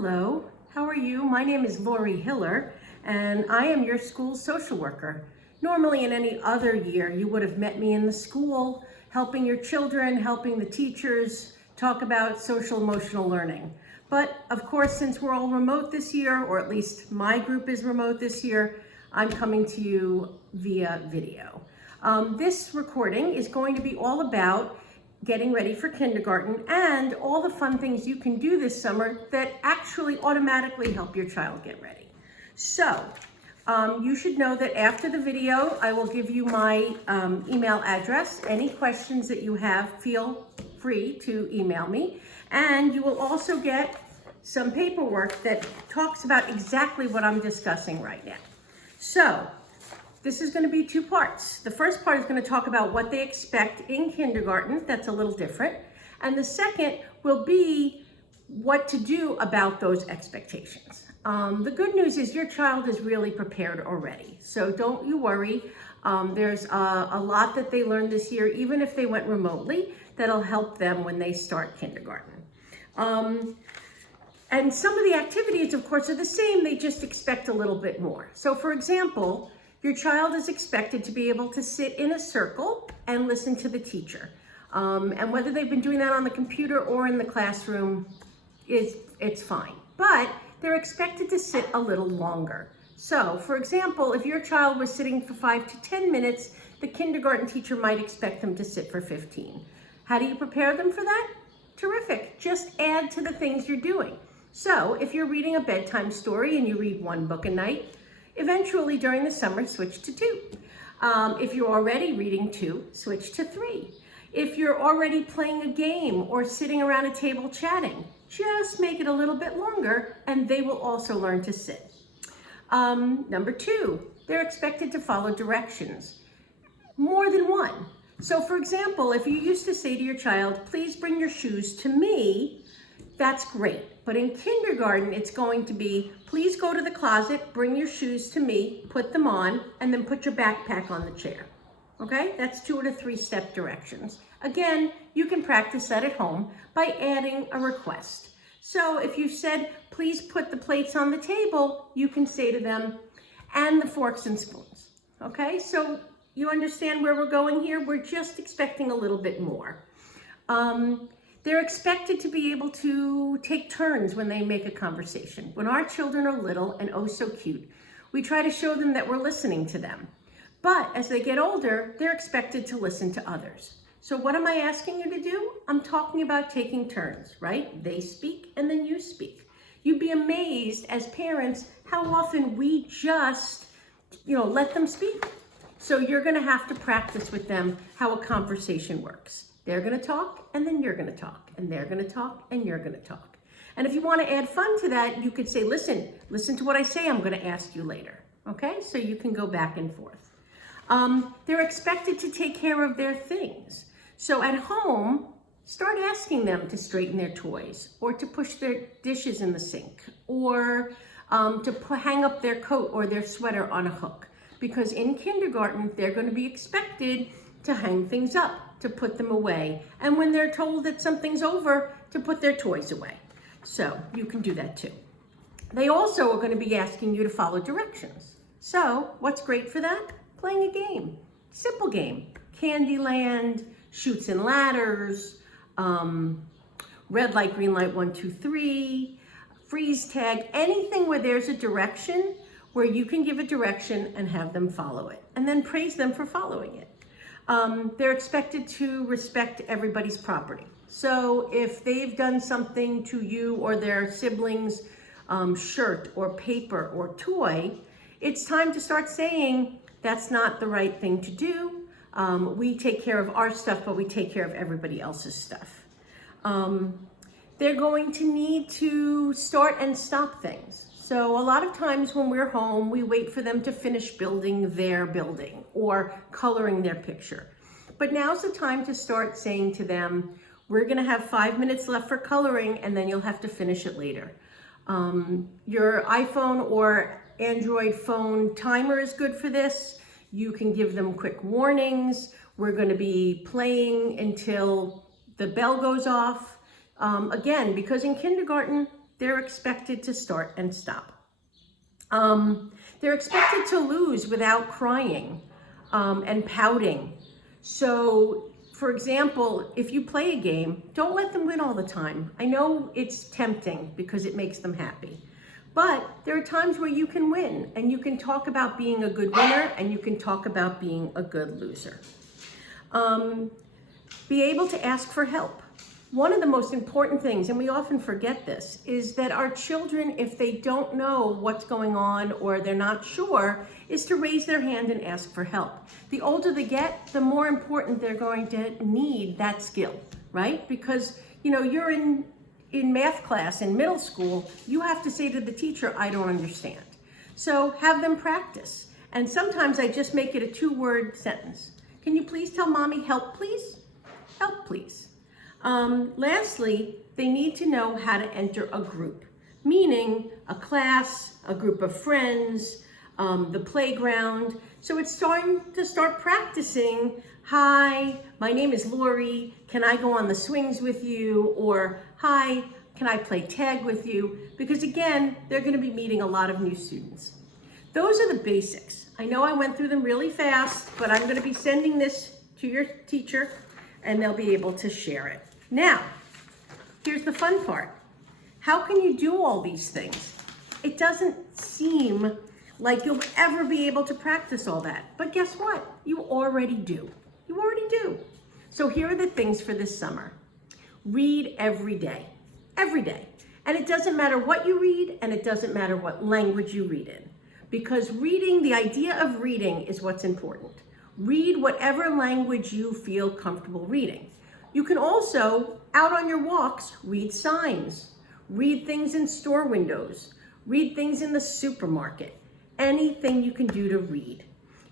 Hello, how are you? My name is Lori Hiller, and I am your school social worker. Normally in any other year, you would have met me in the school, helping your children, helping the teachers, talk about social emotional learning. But of course, since we're all remote this year, or at least my group is remote this year, I'm coming to you via video. This recording is going to be all about getting ready for kindergarten and all the fun things you can do this summer that actually automatically help your child get ready. So you should know that after the video, I will give you my email address. Any questions that you have, feel free to email me. And you will also get some paperwork that talks about exactly what I'm discussing right now. So this is going to be two parts. The first part is going to talk about what they expect in kindergarten. That's a little different. And the second will be what to do about those expectations. The good news is your child is really prepared already. So don't you worry. There's a lot that they learned this year, even if they went remotely, that'll help them when they start kindergarten. And some of the activities, of course, are the same. They just expect a little bit more. So for example, your child is expected to be able to sit in a circle and listen to the teacher. And whether they've been doing that on the computer or in the classroom, it's fine. But they're expected to sit a little longer. So, for example, if your child was sitting for 5 to 10 minutes, the kindergarten teacher might expect them to sit for 15. How do you prepare them for that? Terrific. Just add to the things you're doing. So, if you're reading a bedtime story and you read one book a night, eventually, during the summer, switch to 2. If you're already reading 2, switch to 3. If you're already playing a game or sitting around a table chatting, just make it a little bit longer and they will also learn to sit. Number 2, they're expected to follow directions. More than one. So for example, if you used to say to your child, please bring your shoes to me, that's great. But in kindergarten, it's going to be, please go to the closet, bring your shoes to me, put them on, and then put your backpack on the chair. Okay? That's 2 to 3 step directions. Again, you can practice that at home by adding a request. So if you said, please put the plates on the table, you can say to them, and the forks and spoons. Okay? So you understand where we're going here? We're just expecting a little bit more. They're expected to be able to take turns when they make a conversation. When our children are little and oh so cute, we try to show them that we're listening to them. But as they get older, they're expected to listen to others. So what am I asking you to do? I'm talking about taking turns, right? They speak and then you speak. You'd be amazed as parents how often we just, let them speak. So you're going to have to practice with them how a conversation works. They're going to talk, and then you're going to talk, and they're going to talk, and you're going to talk. And if you want to add fun to that, you could say, listen to what I say, I'm going to ask you later. Okay? So you can go back and forth. They're expected to take care of their things. So at home, start asking them to straighten their toys, or to push their dishes in the sink, or to hang up their coat or their sweater on a hook. Because in kindergarten, they're going to be expected to hang things up, to put them away. And when they're told that something's over, to put their toys away. So you can do that too. They also are going to be asking you to follow directions. So what's great for that? Playing a game. Simple game. Candyland, Chutes and Ladders, red light, green light, 1, 2, 3, freeze tag, anything where there's a direction where you can give a direction and have them follow it. And then praise them for following it. They're expected to respect everybody's property. So if they've done something to you or their siblings' shirt or paper or toy, it's time to start saying, that's not the right thing to do. We take care of our stuff, but we take care of everybody else's stuff. They're going to need to start and stop things. So a lot of times when we're home, we wait for them to finish building their building or coloring their picture. But now's the time to start saying to them, we're gonna have 5 minutes left for coloring and then you'll have to finish it later. Your iPhone or Android phone timer is good for this. You can give them quick warnings. We're gonna be playing until the bell goes off. Again, because in kindergarten, they're expected to start and stop. They're expected to lose without crying and pouting. So, for example, if you play a game, don't let them win all the time. I know it's tempting because it makes them happy. But there are times where you can win, and you can talk about being a good winner, and you can talk about being a good loser. Be able to ask for help. One of the most important things, and we often forget this, is that our children, if they don't know what's going on or they're not sure, is to raise their hand and ask for help. The older they get, the more important they're going to need that skill, right? Because, you're in math class in middle school, you have to say to the teacher, I don't understand. So have them practice. And sometimes I just make it a 2-word sentence. Can you please tell mommy, help please? Help please. Lastly, they need to know how to enter a group, meaning a class, a group of friends, the playground. So it's time to start practicing. Hi, my name is Lori. Can I go on the swings with you? Or hi, can I play tag with you? Because again, they're going to be meeting a lot of new students. Those are the basics. I know I went through them really fast, but I'm going to be sending this to your teacher and they'll be able to share it. Now, here's the fun part. How can you do all these things? It doesn't seem like you'll ever be able to practice all that. But guess what? You already do. You already do. So here are the things for this summer. Read every day. Every day. And it doesn't matter what you read, and it doesn't matter what language you read in. Because reading, the idea of reading is what's important. Read whatever language you feel comfortable reading. You can also, out on your walks, read signs, read things in store windows, read things in the supermarket, anything you can do to read.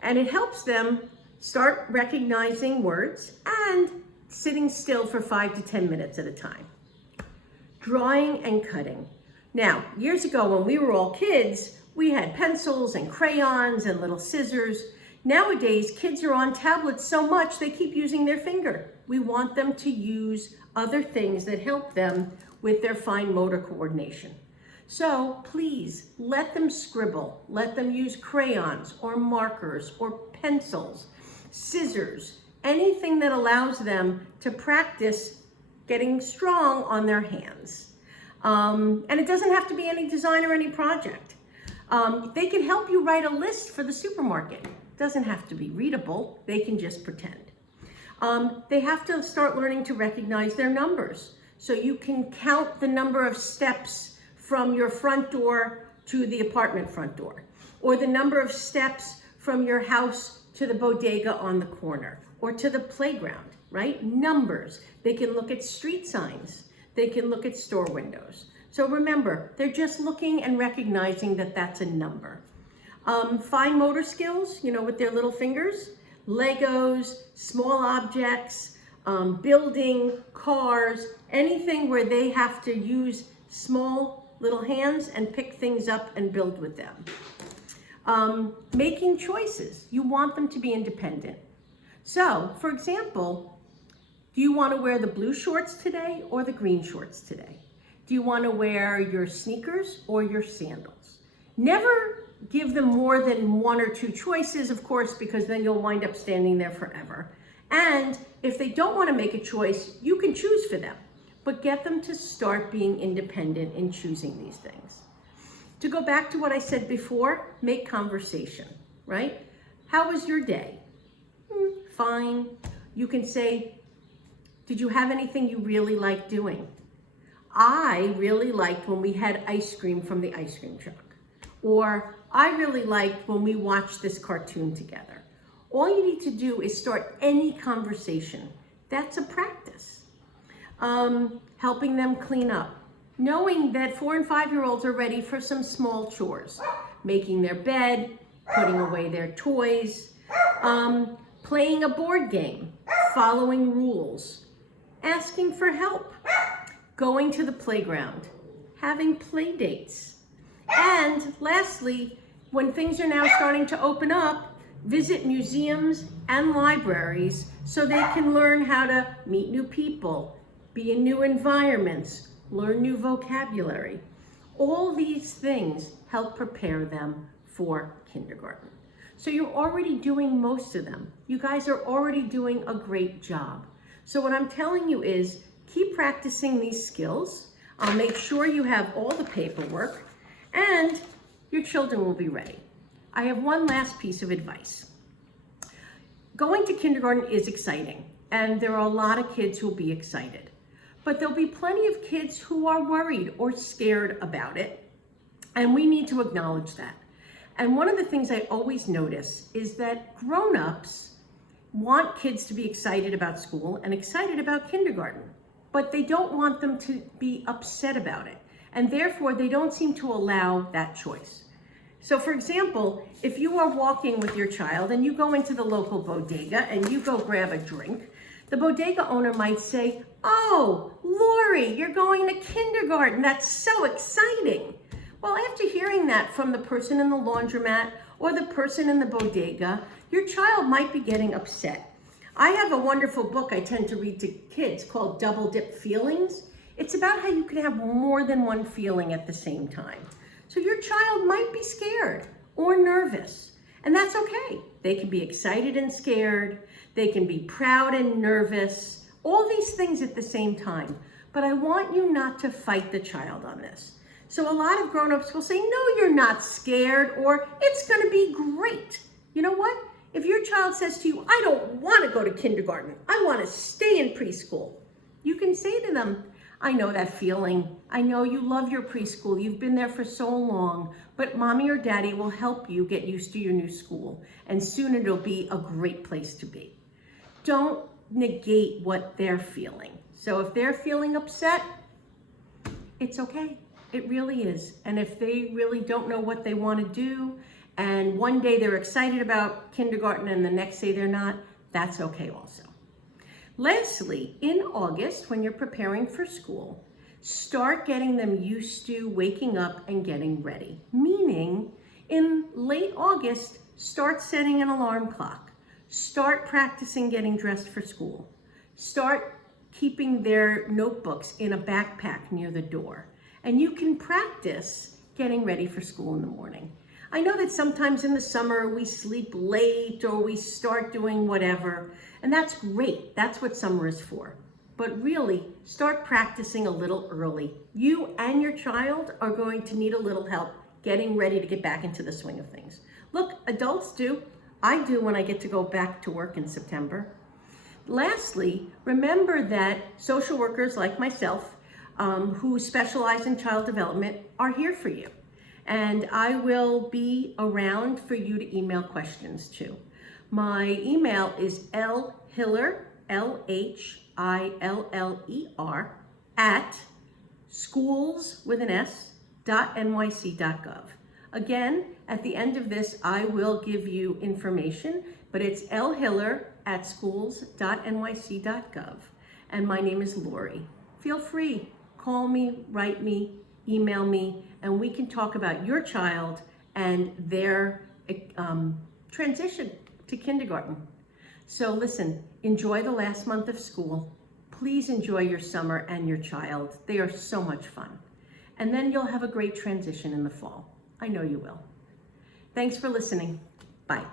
And it helps them start recognizing words and sitting still for 5 to 10 minutes at a time. Drawing and cutting. Now, years ago when we were all kids, we had pencils and crayons and little scissors. Nowadays, kids are on tablets so much they keep using their finger. We want them to use other things that help them with their fine motor coordination. So please let them scribble, let them use crayons or markers or pencils, scissors, anything that allows them to practice getting strong on their hands. And it doesn't have to be any design or any project. They can help you write a list for the supermarket. It doesn't have to be readable, they can just pretend. They have to start learning to recognize their numbers. So you can count the number of steps from your front door to the apartment front door, or the number of steps from your house to the bodega on the corner, or to the playground, right? Numbers. They can look at street signs. They can look at store windows. So remember, they're just looking and recognizing that that's a number. Fine motor skills, with their little fingers, Legos, small objects, building, cars, anything where they have to use small little hands and pick things up and build with them. Making choices. You want them to be independent. So, for example, do you want to wear the blue shorts today or the green shorts today? Do you want to wear your sneakers or your sandals? Never give them more than 1 or 2 choices, of course, because then you'll wind up standing there forever. And if they don't want to make a choice, you can choose for them, but get them to start being independent in choosing these things. To go back to what I said before, make conversation, right? How was your day? Fine. You can say, did you have anything you really liked doing? I really liked when we had ice cream from the ice cream truck. Or I really liked when we watched this cartoon together. All you need to do is start any conversation. That's a practice. Helping them clean up. Knowing that 4 and 5-year-olds are ready for some small chores. Making their bed, putting away their toys, playing a board game, following rules, asking for help, going to the playground, having play dates. And lastly, when things are now starting to open up, visit museums and libraries so they can learn how to meet new people, be in new environments, learn new vocabulary. All these things help prepare them for kindergarten. So you're already doing most of them. You guys are already doing a great job. So what I'm telling you is keep practicing these skills. I'll make sure you have all the paperwork and your children will be ready. I have one last piece of advice. Going to kindergarten is exciting, and there are a lot of kids who will be excited. But there'll be plenty of kids who are worried or scared about it, and we need to acknowledge that. And one of the things I always notice is that grown-ups want kids to be excited about school and excited about kindergarten, but they don't want them to be upset about it. And therefore, they don't seem to allow that choice. So for example, if you are walking with your child and you go into the local bodega and you go grab a drink, the bodega owner might say, "Oh, Lori, you're going to kindergarten. That's so exciting." Well, after hearing that from the person in the laundromat or the person in the bodega, your child might be getting upset. I have a wonderful book I tend to read to kids called Double Dip Feelings. It's about how you can have more than one feeling at the same time. So your child might be scared or nervous, and that's okay. They can be excited and scared. They can be proud and nervous, all these things at the same time. But I want you not to fight the child on this. So a lot of grown-ups will say, "No, you're not scared," or "It's gonna be great." You know what? If your child says to you, "I don't wanna go to kindergarten, I wanna stay in preschool," you can say to them, "I know that feeling. I know you love your preschool. You've been there for so long, but mommy or daddy will help you get used to your new school, and soon it'll be a great place to be." Don't negate what they're feeling. So if they're feeling upset, it's okay. It really is. And if they really don't know what they want to do, and one day they're excited about kindergarten and the next day they're not, that's okay also. Lastly, in August, when you're preparing for school, start getting them used to waking up and getting ready. Meaning, in late August, start setting an alarm clock. Start practicing getting dressed for school. Start keeping their notebooks in a backpack near the door. And you can practice getting ready for school in the morning. I know that sometimes in the summer we sleep late or we start doing whatever, and that's great. That's what summer is for. But really, start practicing a little early. You and your child are going to need a little help getting ready to get back into the swing of things. Look, adults do. I do when I get to go back to work in September. Lastly, remember that social workers like myself who specialize in child development are here for you. And I will be around for you to email questions to. My email is lhiller, LHILLER, at schools.nyc.gov. Again, at the end of this, I will give you information, but it's lhiller at schools.nyc.gov. And my name is Lori. Feel free, call me, write me, email me, and we can talk about your child and their transition to kindergarten. So listen, enjoy the last month of school. Please enjoy your summer and your child. They are so much fun. And then you'll have a great transition in the fall. I know you will. Thanks for listening. Bye.